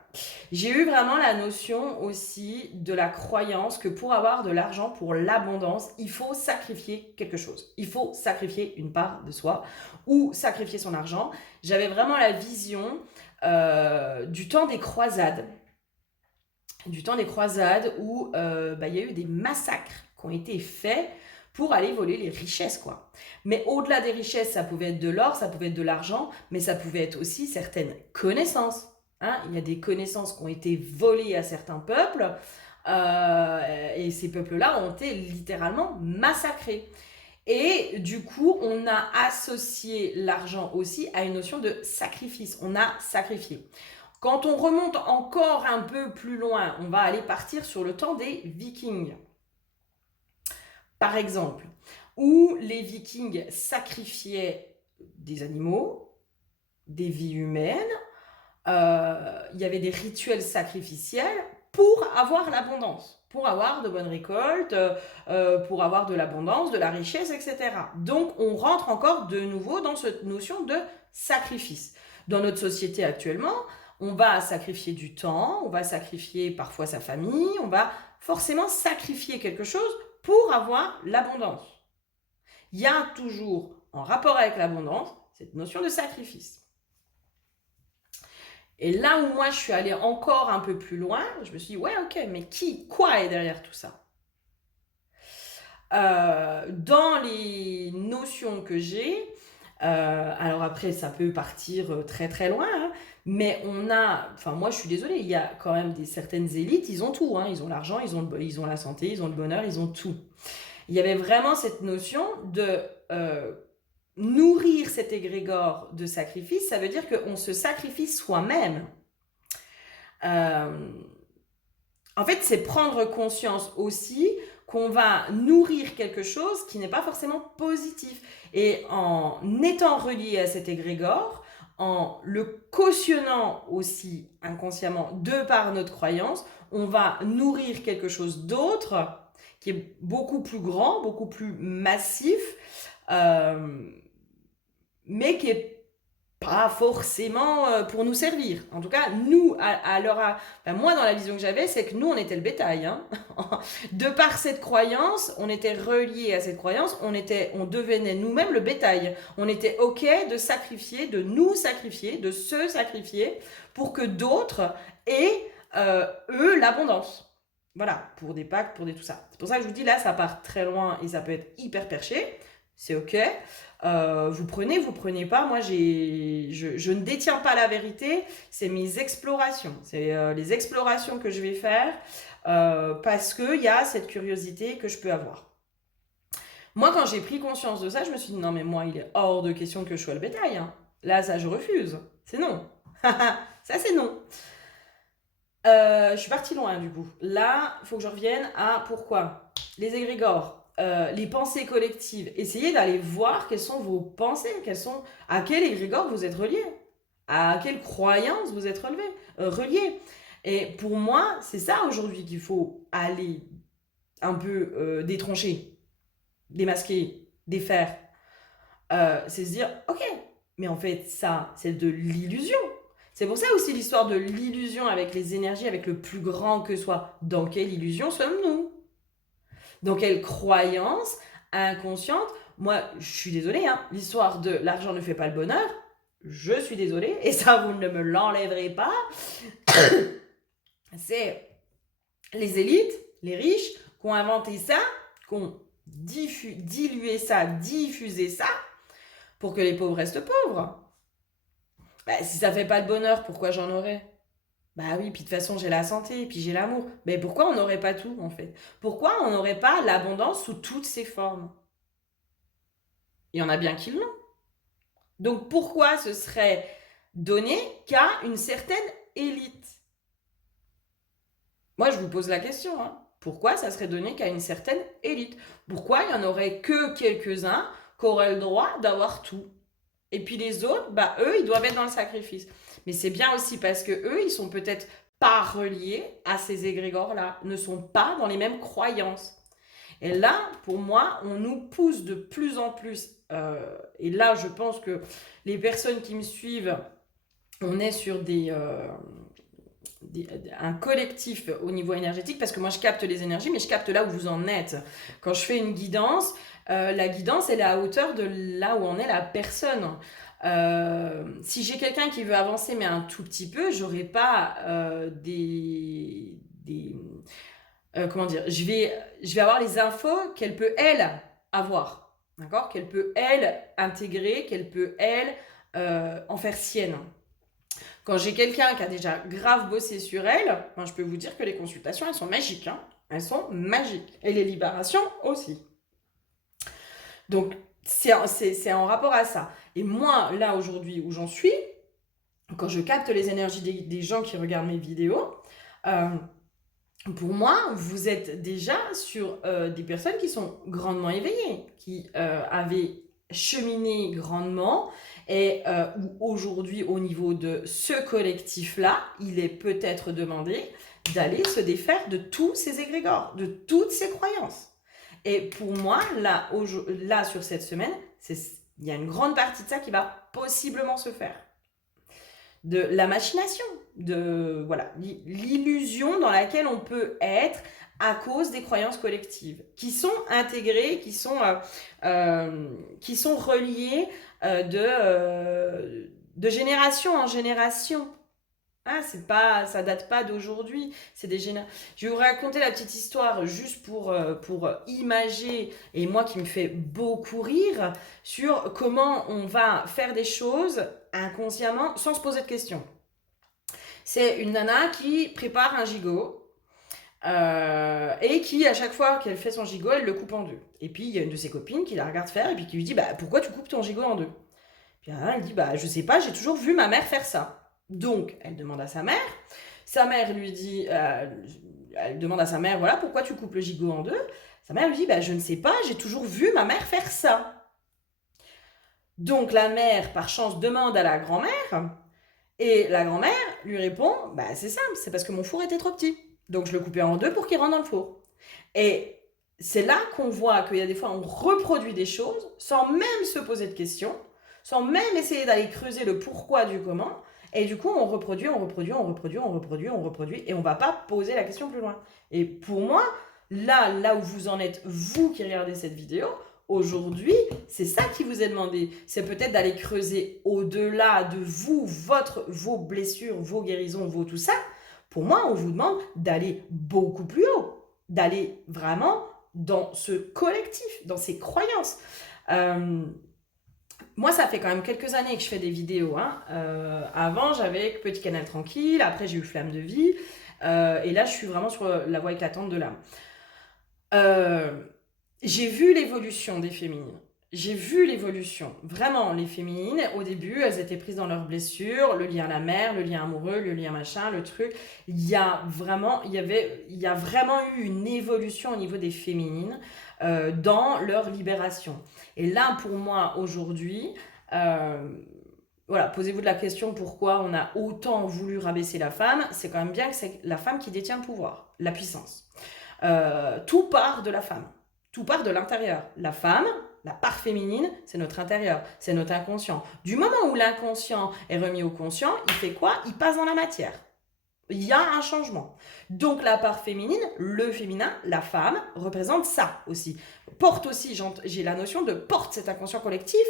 J'ai eu vraiment la notion aussi de la croyance que pour avoir de l'argent, pour l'abondance, il faut sacrifier quelque chose. Il faut sacrifier une part de soi ou sacrifier son argent. J'avais vraiment la vision du temps des croisades. Du temps des croisades où il y a eu des massacres qui ont été faits pour aller voler les richesses, quoi. Mais au-delà des richesses, ça pouvait être de l'or, ça pouvait être de l'argent, mais ça pouvait être aussi certaines connaissances. Hein. Il y a des connaissances qui ont été volées à certains peuples, et ces peuples-là ont été littéralement massacrés. Et du coup, on a associé l'argent aussi à une notion de sacrifice. On a sacrifié. Quand on remonte encore un peu plus loin, on va aller partir sur le temps des Vikings. Par exemple, où les Vikings sacrifiaient des animaux, des vies humaines, il y avait des rituels sacrificiels pour avoir l'abondance, pour avoir de bonnes récoltes, pour avoir de l'abondance, de la richesse, etc. Donc, on rentre encore de nouveau dans cette notion de sacrifice. Dans notre société actuellement, on va sacrifier du temps, on va sacrifier parfois sa famille, on va forcément sacrifier quelque chose pour avoir l'abondance. Il y a toujours, en rapport avec l'abondance, cette notion de sacrifice. Et là où moi je suis allée encore un peu plus loin, je me suis dit, ouais, ok, mais quoi est derrière tout ça? Dans les notions que j'ai, alors après ça peut partir très très loin, hein, mais enfin moi je suis désolée, il y a quand même certaines élites, ils ont tout, hein, ils ont l'argent, ils ont la santé, ils ont le bonheur, ils ont tout. Il y avait vraiment cette notion de nourrir cet égrégore de sacrifice, ça veut dire qu'on se sacrifie soi-même. Euh, En fait, c'est prendre conscience aussi qu'on va nourrir quelque chose qui n'est pas forcément positif. Et en étant relié à cet égrégore, en le cautionnant aussi inconsciemment de par notre croyance, on va nourrir quelque chose d'autre qui est beaucoup plus grand, beaucoup plus massif, euh, mais qui est pas forcément pour nous servir. En tout cas, nous, enfin, moi, dans la vision que j'avais, c'est que nous, on était le bétail. Hein. De par cette croyance, on était reliés à cette croyance, on devenait nous-mêmes le bétail. On était OK de sacrifier, de nous sacrifier, de se sacrifier pour que d'autres aient, eux, l'abondance. Voilà, pour des pactes, pour des tout ça. C'est pour ça que je vous dis, là, ça part très loin et ça peut être hyper perché. C'est OK. Vous prenez pas. Moi, je ne détiens pas la vérité. C'est mes explorations. C'est les explorations que je vais faire parce qu'il y a cette curiosité que je peux avoir. Moi, quand j'ai pris conscience de ça, je me suis dit, non, mais moi, il est hors de question que je sois le bétail. Hein. Là, ça, je refuse. C'est non. Ça, c'est non. Je suis partie loin, du coup. Là, il faut que je revienne à pourquoi. Les égrégores. Les pensées collectives. Essayez d'aller voir quelles sont vos pensées, à quel égrégore vous êtes relié, à quelle croyance vous êtes relié. Et pour moi, c'est ça aujourd'hui qu'il faut aller un peu détroncher, démasquer, défaire. C'est se dire, ok, mais en fait, ça, c'est de l'illusion. C'est pour ça aussi l'histoire de l'illusion avec les énergies, avec le plus grand que soit. Dans quelle illusion sommes-nous? Dans quelle croyance inconsciente? Moi, je suis désolée, hein, l'histoire de l'argent ne fait pas le bonheur, je suis désolée, et ça, vous ne me l'enlèverez pas. C'est les élites, les riches, qui ont inventé ça, qui ont dilué ça, diffusé ça, pour que les pauvres restent pauvres. Bah, si ça fait pas le bonheur, pourquoi j'en aurais? Bah oui, puis de toute façon, j'ai la santé, puis j'ai l'amour. Mais pourquoi on n'aurait pas tout, en fait? Pourquoi on n'aurait pas l'abondance sous toutes ses formes? Il y en a bien qui l'ont. Donc pourquoi ce serait donné qu'à une certaine élite? Moi, je vous pose la question. Hein. Pourquoi ça serait donné qu'à une certaine élite? Pourquoi il n'y en aurait que quelques-uns qui auraient le droit d'avoir tout? Et puis les autres, bah eux, ils doivent être dans le sacrifice. Mais c'est bien aussi parce que eux, ils sont peut-être pas reliés à ces égrégores-là, ne sont pas dans les mêmes croyances. Et là, pour moi, on nous pousse de plus en plus. Et là, je pense que les personnes qui me suivent, on est sur un collectif au niveau énergétique, parce que moi, je capte les énergies, mais je capte là où vous en êtes. Quand je fais une guidance, la guidance, elle est à hauteur de là où en est la personne. Si j'ai quelqu'un qui veut avancer, mais un tout petit peu, j'aurai pas comment dire, je vais avoir les infos qu'elle peut, elle, avoir. D'accord? Qu'elle peut, elle, intégrer, qu'elle peut, elle, en faire sienne. Quand j'ai quelqu'un qui a déjà grave bossé sur elle, ben, je peux vous dire que les consultations, elles sont magiques. Hein. Elles sont magiques. Et les libérations aussi. Donc, c'est en rapport à ça. Et moi, là, aujourd'hui, où j'en suis, quand je capte les énergies des gens qui regardent mes vidéos, pour moi, vous êtes déjà sur des personnes qui sont grandement éveillées, qui avaient cheminé grandement et où aujourd'hui, au niveau de ce collectif-là, il est peut-être demandé d'aller se défaire de tous ces égrégores, de toutes ces croyances. Et pour moi, là sur cette semaine, il y a une grande partie de ça qui va possiblement se faire. De la machination, de voilà, l'illusion dans laquelle on peut être à cause des croyances collectives qui sont intégrées, qui sont reliées de génération en génération. Ah, ça date pas d'aujourd'hui. C'est des générations. Je vais vous raconter la petite histoire juste pour imager, et moi qui me fait beaucoup rire, sur comment on va faire des choses inconsciemment sans se poser de questions. C'est une nana qui prépare un gigot. Et qui, à chaque fois qu'elle fait son gigot, elle le coupe en deux. Et puis, il y a une de ses copines qui la regarde faire et puis qui lui dit bah, pourquoi tu coupes ton gigot en deux? Puis elle dit bah, je sais pas, j'ai toujours vu ma mère faire ça. Donc, elle demande à sa mère. Sa mère lui dit elle demande à sa mère voilà, pourquoi tu coupes le gigot en deux? Sa mère lui dit bah, je ne sais pas, j'ai toujours vu ma mère faire ça. Donc, la mère, par chance, demande à la grand-mère. Et la grand-mère lui répond bah, c'est simple, c'est parce que mon four était trop petit. Donc je le coupais en deux pour qu'il rentre dans le four. Et c'est là qu'on voit qu'il y a des fois on reproduit des choses sans même se poser de questions, sans même essayer d'aller creuser le pourquoi du comment. Et du coup, on reproduit, et on ne va pas poser la question plus loin. Et pour moi, là où vous en êtes, vous qui regardez cette vidéo, aujourd'hui, c'est ça qui vous est demandé. C'est peut-être d'aller creuser au-delà de vous, vos blessures, vos guérisons, vos tout ça. Pour moi, on vous demande d'aller beaucoup plus haut, d'aller vraiment dans ce collectif, dans ces croyances. Moi, ça fait quand même quelques années que je fais des vidéos. Avant, j'avais Petit Canal Tranquille, après j'ai eu Flamme de Vie, et là, je suis vraiment sur la voie éclatante de l'âme. J'ai vu l'évolution des féminines. J'ai vu l'évolution. Vraiment, les féminines, au début, elles étaient prises dans leurs blessures, le lien à la mère, le lien amoureux, le lien machin, le truc. Il y a vraiment eu une évolution au niveau des féminines dans leur libération. Et là, pour moi, aujourd'hui, voilà, posez-vous de la question pourquoi on a autant voulu rabaisser la femme. C'est quand même bien que c'est la femme qui détient le pouvoir, la puissance. Tout part de la femme. Tout part de l'intérieur. La femme, la part féminine, c'est notre intérieur, c'est notre inconscient. Du moment où l'inconscient est remis au conscient, il fait quoi? Il passe dans la matière. Il y a un changement. Donc la part féminine, le féminin, la femme, représente ça aussi. Porte aussi, j'ai la notion de porte cet inconscient collectif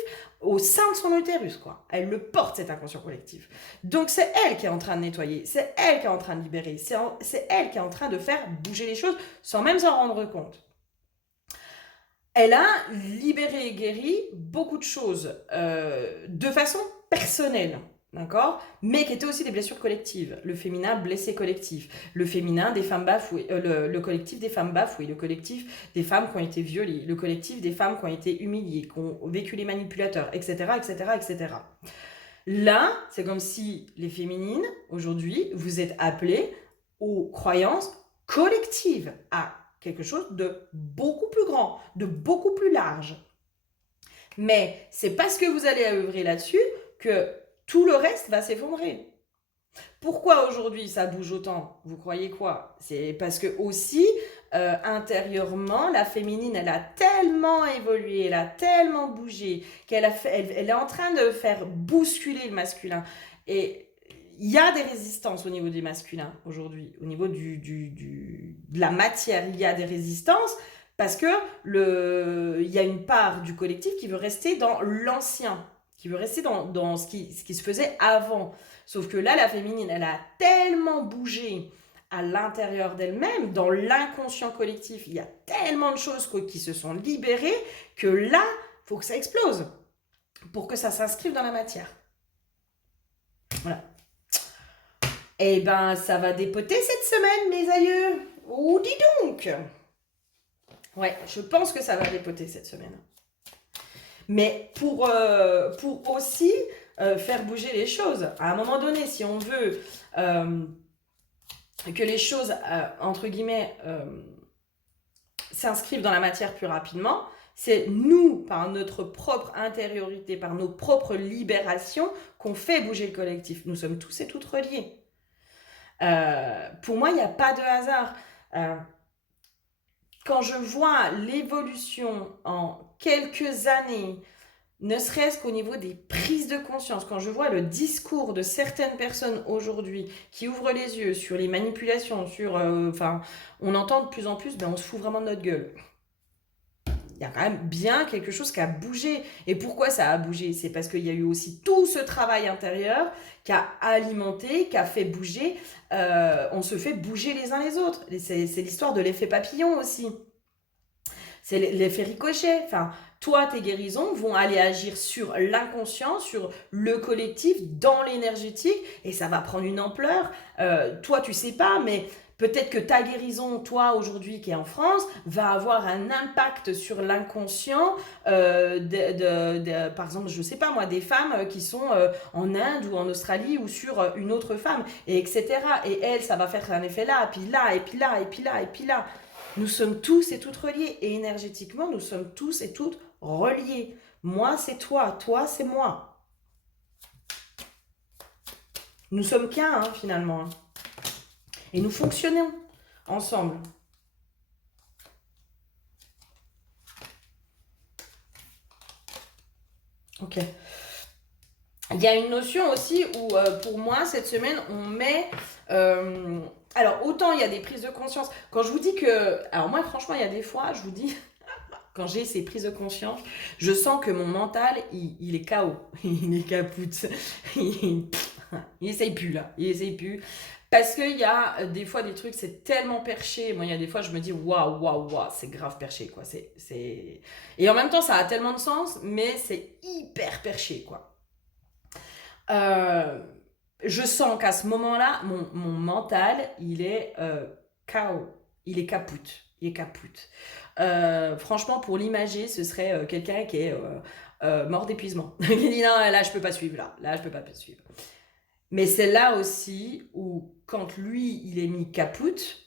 au sein de son utérus, quoi. Elle le porte, cet inconscient collectif. Donc c'est elle qui est en train de nettoyer, c'est elle qui est en train de libérer, c'est elle qui est en train de faire bouger les choses sans même s'en rendre compte. Elle a libéré et guéri beaucoup de choses de façon personnelle. D'accord? Mais qui étaient aussi des blessures collectives. Le féminin blessé collectif. Le féminin des femmes bafouées. Le collectif des femmes bafouées. Le collectif des femmes qui ont été violées. Le collectif des femmes qui ont été humiliées, qui ont vécu les manipulateurs, etc., etc., etc. Là, c'est comme si les féminines, aujourd'hui, vous êtes appelées aux croyances collectives, à quelque chose de beaucoup plus grand, de beaucoup plus large. Mais c'est parce que vous allez œuvrer là-dessus que tout le reste va s'effondrer. Pourquoi aujourd'hui ça bouge autant? Vous croyez quoi? C'est parce que aussi, intérieurement, la féminine, elle a tellement évolué, elle a tellement bougé, elle est en train de faire bousculer le masculin. Et il y a des résistances au niveau du masculin aujourd'hui, au niveau de la matière, il y a des résistances parce que il y a une part du collectif qui veut rester dans l'ancien, qui veut rester dans ce qui se faisait avant. Sauf que là, la féminine, elle a tellement bougé à l'intérieur d'elle-même, dans l'inconscient collectif, il y a tellement de choses qui se sont libérées que là, il faut que ça explose pour que ça s'inscrive dans la matière. Voilà. Eh ben, ça va dépoter cette semaine, mes aïeux. Oh, dis donc. Ouais, je pense que ça va dépoter cette semaine. Mais pour aussi faire bouger les choses, à un moment donné, si on veut que les choses, entre guillemets, s'inscrivent dans la matière plus rapidement, c'est nous, par notre propre intériorité, par nos propres libérations, qu'on fait bouger le collectif. Nous sommes tous et toutes reliés. Pour moi, il n'y a pas de hasard. Quand je vois l'évolution en quelques années, ne serait-ce qu'au niveau des prises de conscience, quand je vois le discours de certaines personnes aujourd'hui qui ouvrent les yeux sur les manipulations, on entend de plus en plus, on se fout vraiment de notre gueule. y a quand même bien quelque chose qui a bougé. Et pourquoi ça a bougé? C'est parce qu'il y a eu aussi tout ce travail intérieur qui a alimenté, qui a fait bouger. On se fait bouger les uns les autres. C'est l'histoire de l'effet papillon aussi. C'est l'effet ricochet. Enfin, toi, tes guérisons vont aller agir sur l'inconscient, sur le collectif, dans l'énergétique, et ça va prendre une ampleur. Toi, tu sais pas, mais peut-être que ta guérison, toi, aujourd'hui, qui est en France, va avoir un impact sur l'inconscient par exemple, je sais pas moi, des femmes qui sont en Inde ou en Australie ou sur une autre femme, et etc. Et elle, ça va faire un effet là, puis là, et puis là, et puis là, et puis là. Nous sommes tous et toutes reliés. Et énergétiquement, nous sommes tous et toutes reliés. Moi, c'est toi, c'est moi. Nous sommes qu'un, hein, finalement. Hein. Et nous fonctionnons ensemble. Ok. Il y a une notion aussi où, pour moi, cette semaine, on met... alors, autant il y a des prises de conscience. Quand je vous dis que... Alors moi, franchement, il y a des fois, je vous dis... Quand j'ai ces prises de conscience, je sens que mon mental, il est KO. Il est capoute. Il essaye plus, là. Il essaye plus. Parce qu'il y a des fois des trucs, c'est tellement perché. Moi, il y a des fois, je me dis, waouh, waouh, waouh, c'est grave perché, quoi. Et en même temps, ça a tellement de sens, mais c'est hyper perché, quoi. Je sens qu'à ce moment-là, mon mental, il est KO. Il est capoute. Il est capoute. Franchement, pour l'imager, ce serait quelqu'un qui est mort d'épuisement. Qui dit non, là, je peux pas suivre, là, je peux pas suivre. Mais c'est là aussi où, quand lui, il est mis capoute,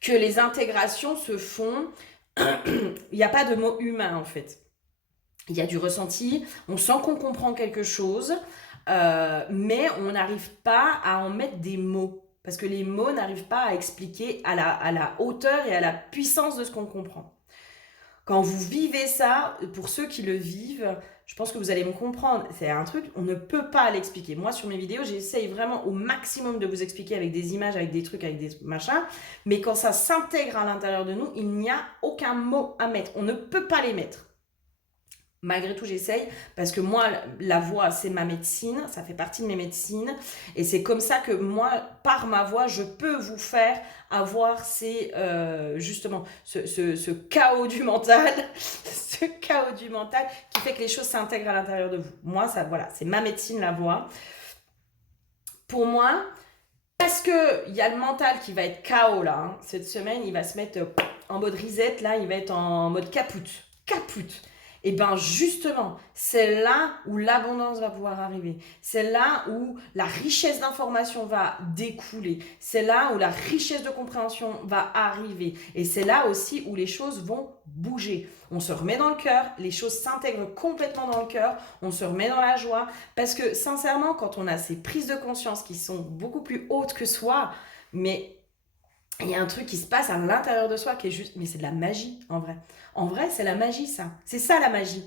que les intégrations se font. Il n'y a pas de mot humain, en fait. Il y a du ressenti, on sent qu'on comprend quelque chose, mais on n'arrive pas à en mettre des mots. Parce que les mots n'arrivent pas à expliquer à la hauteur et à la puissance de ce qu'on comprend. Quand vous vivez ça, pour ceux qui le vivent, je pense que vous allez me comprendre. C'est un truc, on ne peut pas l'expliquer. Moi, sur mes vidéos, j'essaye vraiment au maximum de vous expliquer avec des images, avec des trucs, avec des machins. Mais quand ça s'intègre à l'intérieur de nous, il n'y a aucun mot à mettre. On ne peut pas les mettre. Malgré tout, j'essaye parce que moi, la voix, c'est ma médecine, ça fait partie de mes médecines et c'est comme ça que moi, par ma voix, je peux vous faire avoir justement ce chaos du mental, ce chaos du mental qui fait que les choses s'intègrent à l'intérieur de vous. Moi, ça, voilà, c'est ma médecine, la voix. Pour moi, parce qu'il y a le mental qui va être chaos là, hein, cette semaine, il va se mettre en mode reset, là, il va être en mode capoute. Et bien justement, c'est là où l'abondance va pouvoir arriver. C'est là où la richesse d'information va découler. C'est là où la richesse de compréhension va arriver. Et c'est là aussi où les choses vont bouger. On se remet dans le cœur, les choses s'intègrent complètement dans le cœur, on se remet dans la joie. Parce que sincèrement, quand on a ces prises de conscience qui sont beaucoup plus hautes que soi, mais il y a un truc qui se passe à l'intérieur de soi qui est juste... Mais c'est de la magie, en vrai. En vrai, c'est la magie, ça. C'est ça, la magie.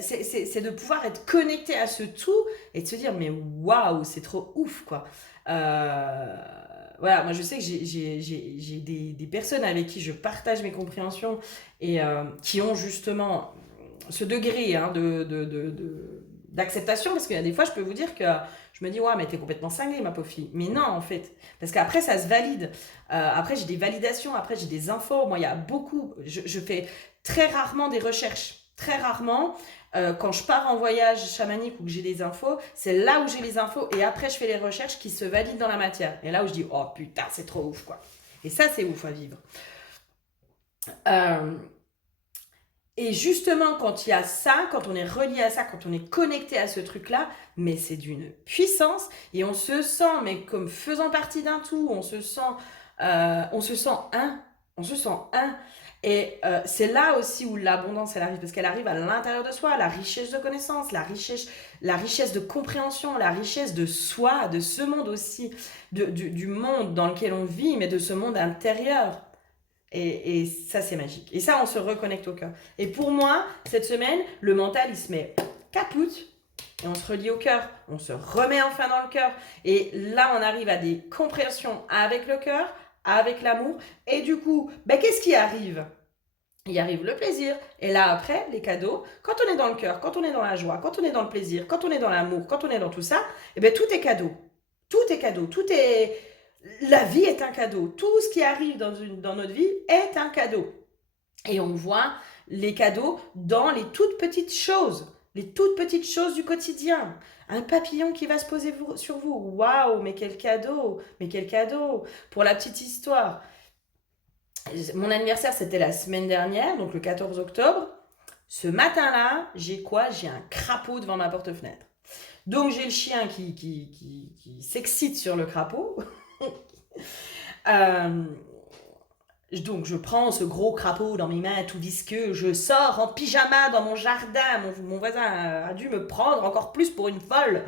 C'est de pouvoir être connecté à ce tout et de se dire, mais waouh, c'est trop ouf, quoi. Voilà, moi, je sais que j'ai des personnes avec qui je partage mes compréhensions et qui ont justement ce degré hein, d'acceptation, parce qu'il y a des fois, je peux vous dire que je me dis, ouais, mais t'es complètement cinglée, ma pauvre fille. Mais non, en fait, parce qu'après, ça se valide. Après, j'ai des validations, après, j'ai des infos. Moi, il y a beaucoup, je fais très rarement des recherches. Très rarement, quand je pars en voyage chamanique ou que j'ai des infos, c'est là où j'ai les infos et après, je fais les recherches qui se valident dans la matière. Et là où je dis, oh putain, c'est trop ouf, quoi. Et ça, c'est ouf à vivre. Et justement, quand il y a ça, quand on est relié à ça, quand on est connecté à ce truc-là, mais c'est d'une puissance et on se sent, mais comme faisant partie d'un tout, on se sent un, on se sent un. Et c'est là aussi où l'abondance, elle arrive, parce qu'elle arrive à l'intérieur de soi, la richesse de connaissances, la richesse de compréhension, la richesse de soi, de ce monde aussi, du monde dans lequel on vit, mais de ce monde intérieur. Et ça, c'est magique. Et ça, on se reconnecte au cœur. Et pour moi, cette semaine, le mental, il se met capoute. Et on se relie au cœur. On se remet enfin dans le cœur. Et là, on arrive à des compréhensions avec le cœur, avec l'amour. Et du coup, qu'est-ce qui arrive ? Il arrive le plaisir. Et là, après, les cadeaux, quand on est dans le cœur, quand on est dans la joie, quand on est dans le plaisir, quand on est dans l'amour, quand on est dans tout ça, eh bien, tout est cadeau. Tout est cadeau. Tout est... La vie est un cadeau. Tout ce qui arrive dans notre vie est un cadeau. Et on voit les cadeaux dans les toutes petites choses. Les toutes petites choses du quotidien. Un papillon qui va se poser sur vous. Waouh, mais quel cadeau! Mais quel cadeau! Pour la petite histoire, mon anniversaire, c'était la semaine dernière, donc le 14 octobre. Ce matin-là, j'ai quoi? J'ai un crapaud devant ma porte-fenêtre. Donc j'ai le chien qui s'excite sur le crapaud. Euh, donc je prends ce gros crapaud dans mes mains, tout visqueux, je sors en pyjama dans mon jardin. Mon voisin a dû me prendre encore plus pour une folle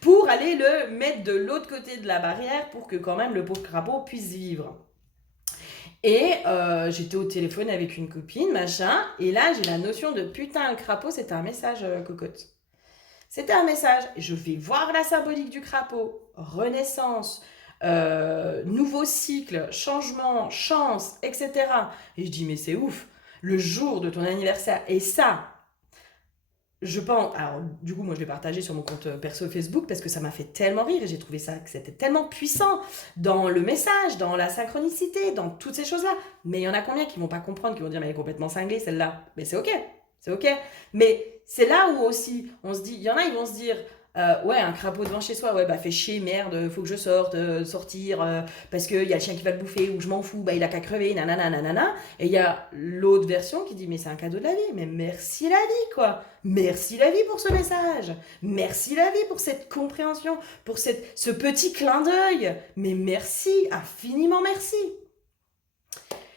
pour aller le mettre de l'autre côté de la barrière pour que quand même le pauvre crapaud puisse vivre. Et j'étais au téléphone avec une copine, machin, et là j'ai la notion de putain, le crapaud, c'était un message, cocotte. C'était un message. Je vais voir la symbolique du crapaud. Renaissance, nouveau cycle, changement, chance, etc. Et je dis, mais c'est ouf. Le jour de ton anniversaire. Et ça, je pense... Alors, du coup, moi, je l'ai partagé sur mon compte perso Facebook parce que ça m'a fait tellement rire et j'ai trouvé ça que c'était tellement puissant dans le message, dans la synchronicité, dans toutes ces choses-là. Mais il y en a combien qui vont pas comprendre, qui vont dire, mais elle est complètement cinglée, celle-là. Mais c'est OK. C'est OK. Mais c'est là où aussi, on se dit, il y en a, ils vont se dire, ouais, un crapaud devant chez soi, ouais, bah fait chier, merde, faut que je sorte, sortir, parce qu'il y a le chien qui va le bouffer, ou je m'en fous, bah il a qu'à crever, nanana, nanana. Et il y a l'autre version qui dit, mais c'est un cadeau de la vie, mais merci la vie, quoi. Merci la vie pour ce message. Merci la vie pour cette compréhension, pour ce petit clin d'œil. Mais merci, infiniment merci.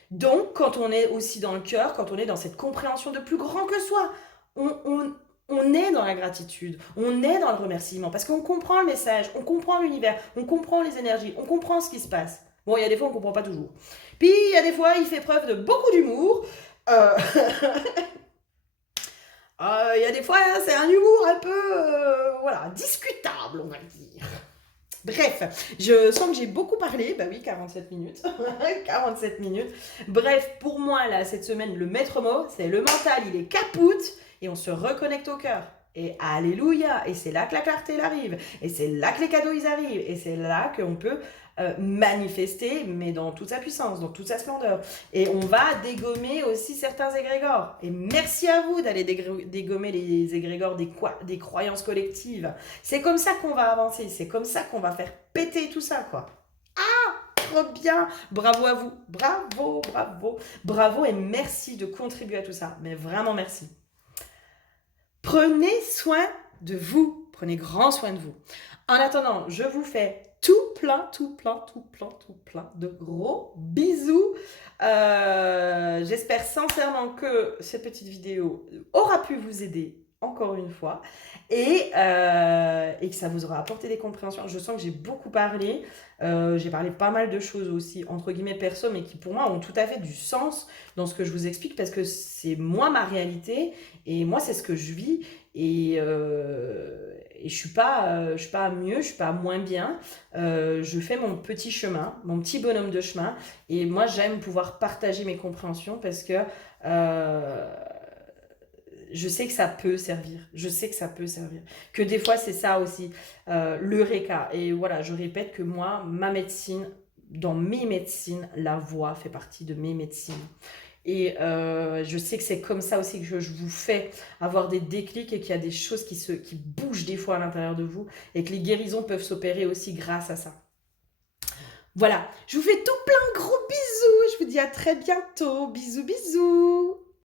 Donc, quand on est aussi dans le cœur, quand on est dans cette compréhension de plus grand que soi, on est dans la gratitude, on est dans le remerciement, parce qu'on comprend le message, on comprend l'univers, on comprend les énergies, on comprend ce qui se passe. Bon, il y a des fois, on ne comprend pas toujours. Puis, il y a des fois, il fait preuve de beaucoup d'humour. Il y a des fois, c'est un humour un peu, voilà, discutable, on va dire. Bref, je sens que j'ai beaucoup parlé. Bah oui, 47 minutes. 47 minutes. Bref, pour moi, là, cette semaine, le maître mot, c'est le mental, il est capoute et on se reconnecte au cœur. Et alléluia. Et c'est là que la clarté elle arrive. Et c'est là que les cadeaux ils arrivent. Et c'est là qu'on peut manifester, mais dans toute sa puissance, dans toute sa splendeur. Et on va dégommer aussi certains égrégores. Et merci à vous d'aller dégommer les égrégores des croyances collectives. C'est comme ça qu'on va avancer. C'est comme ça qu'on va faire péter tout ça, quoi. Trop bien. Bravo à vous. Bravo, bravo. Bravo et merci de contribuer à tout ça. Mais vraiment merci. Prenez soin de vous. Prenez grand soin de vous. En attendant, je vous fais tout plein de gros bisous. J'espère sincèrement que cette petite vidéo aura pu vous aider encore une fois et que ça vous aura apporté des compréhensions. Je sens que j'ai beaucoup parlé. J'ai parlé pas mal de choses aussi, entre guillemets perso, mais qui pour moi ont tout à fait du sens dans ce que je vous explique parce que c'est moi ma réalité et moi c'est ce que je vis et je suis pas mieux, je suis pas moins bien. Je fais mon petit chemin, mon petit bonhomme de chemin et moi j'aime pouvoir partager mes compréhensions parce que je sais que ça peut servir. Je sais que ça peut servir. Que des fois, c'est ça aussi, l'eureka. Et voilà, je répète que moi, ma médecine, dans mes médecines, la voix fait partie de mes médecines. Et je sais que c'est comme ça aussi que je vous fais avoir des déclics et qu'il y a des choses qui bougent des fois à l'intérieur de vous et que les guérisons peuvent s'opérer aussi grâce à ça. Voilà, je vous fais tout plein de gros bisous. Je vous dis à très bientôt. Bisous, bisous.